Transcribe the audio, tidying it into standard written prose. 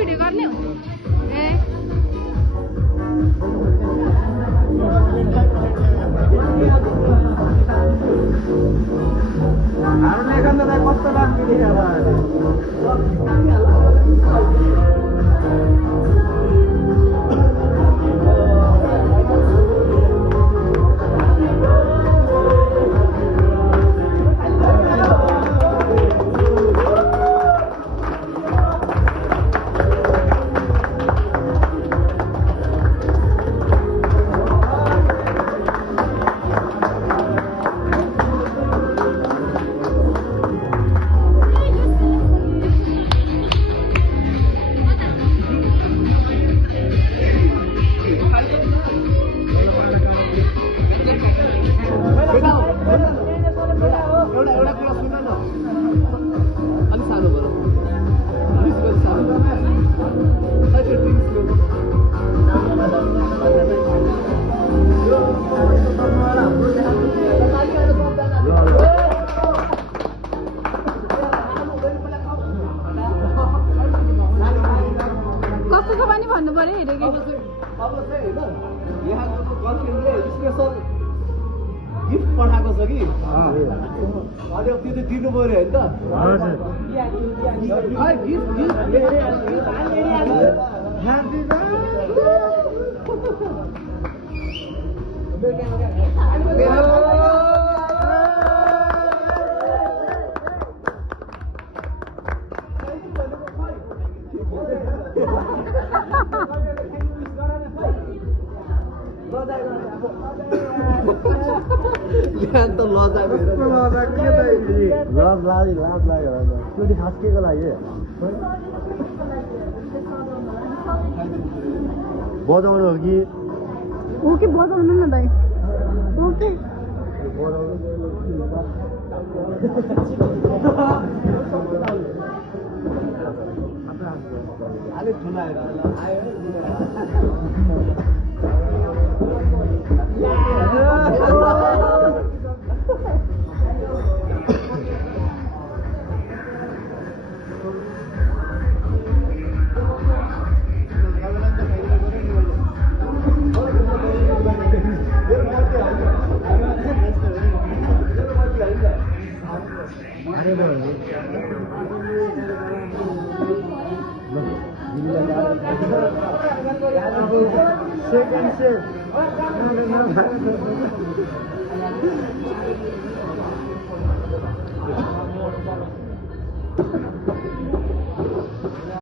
Video गर्ने हो ए कस्तो लाग्छ कस्तो पनि भन्नु पर्यो हेरे कि अब चाहिँ हैन यहाँको गर्लफ्रेन्डले स्पेशल गिफ्ट पठाएको छ कि अनि त्यो चाहिँ दिनु पर्यो हैन त हजुर यहाँ त लजा लाज लाग्यो त्यो चाहिँ खास केको लागि बजाउनु हो कि ओके बजाउनु न दाइ ओके अलिक ठुलाएर आयो Second shift. No.